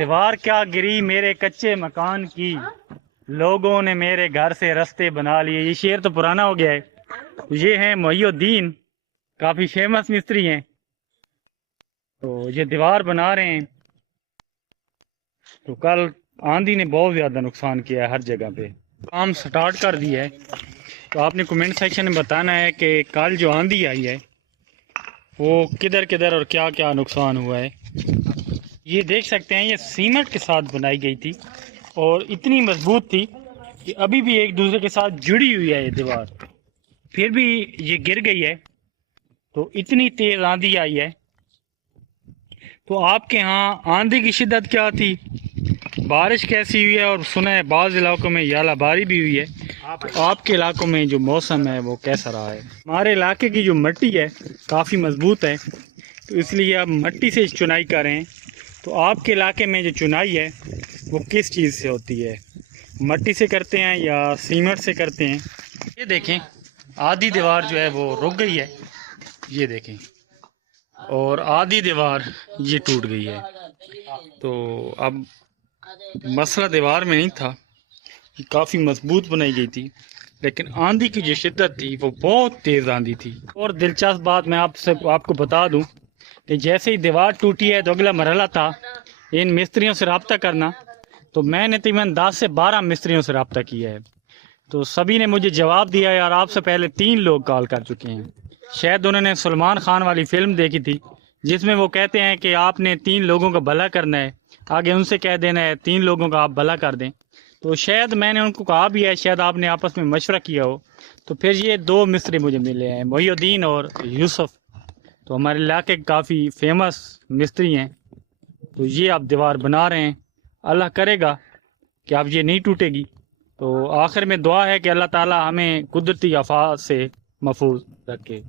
دیوار کیا گری میرے کچے مکان کی، لوگوں نے میرے گھر سے رستے بنا لیے. یہ شعر تو پرانا ہو گیا ہے. یہ ہیں محی الدین، کافی فیمس مستری ہیں. تو یہ دیوار بنا رہے ہیں. تو کل آندھی نے بہت زیادہ نقصان کیا ہے ہر جگہ پہ. کام سٹارٹ کر دیا ہے. تو آپ نے کمنٹ سیکشن میں بتانا ہے کہ کل جو آندھی آئی ہے وہ کدھر کدھر اور کیا کیا نقصان ہوا ہے. یہ دیکھ سکتے ہیں، یہ سیمنٹ کے ساتھ بنائی گئی تھی اور اتنی مضبوط تھی کہ ابھی بھی ایک دوسرے کے ساتھ جڑی ہوئی ہے یہ دیوار. پھر بھی یہ گر گئی ہے. تو اتنی تیز آندھی آئی ہے. تو آپ کے ہاں آندھی کی شدت کیا تھی، بارش کیسی ہوئی ہے، اور سنا ہے بعض علاقوں میں یالہ باری بھی ہوئی ہے. تو آپ کے علاقوں میں جو موسم ہے وہ کیسا رہا ہے؟ ہمارے علاقے کی جو مٹی ہے کافی مضبوط ہے، تو اس لیے آپ مٹی سے چنائی کریں. تو آپ کے علاقے میں جو چنائی ہے وہ کس چیز سے ہوتی ہے، مٹی سے کرتے ہیں یا سیمنٹ سے کرتے ہیں؟ یہ دیکھیں آدھی دیوار جو ہے وہ رک گئی ہے، یہ دیکھیں، اور آدھی دیوار یہ ٹوٹ گئی ہے. تو اب مسئلہ دیوار میں نہیں تھا، یہ کافی مضبوط بنائی گئی تھی، لیکن آندھی کی جو شدت تھی وہ بہت تیز آندھی تھی. اور دلچسپ بات میں آپ کو بتا دوں کہ جیسے ہی دیوار ٹوٹی ہے تو اگلا مرحلہ تھا ان مستریوں سے رابطہ کرنا. تو میں نے تقریباً 10 سے 12 مستریوں سے رابطہ کیا ہے. تو سبھی نے مجھے جواب دیا ہے، اور آپ سے پہلے 3 لوگ کال کر چکے ہیں. شاید انہوں نے سلمان خان والی فلم دیکھی تھی جس میں وہ کہتے ہیں کہ آپ نے 3 لوگوں کا بھلا کرنا ہے، آگے ان سے کہہ دینا ہے 3 لوگوں کا آپ بھلا کر دیں. تو شاید میں نے ان کو کہا بھی ہے، شاید آپ نے آپس میں مشورہ کیا ہو. تو پھر یہ 2 مستری مجھے ملے ہیں، محی الدین اور یوسف. تو ہمارے علاقے کے کافی فیمس مستری ہیں. تو یہ آپ دیوار بنا رہے ہیں، اللہ کرے گا کہ اب یہ نہیں ٹوٹے گی. تو آخر میں دعا ہے کہ اللہ تعالی ہمیں قدرتی آفات سے محفوظ رکھے.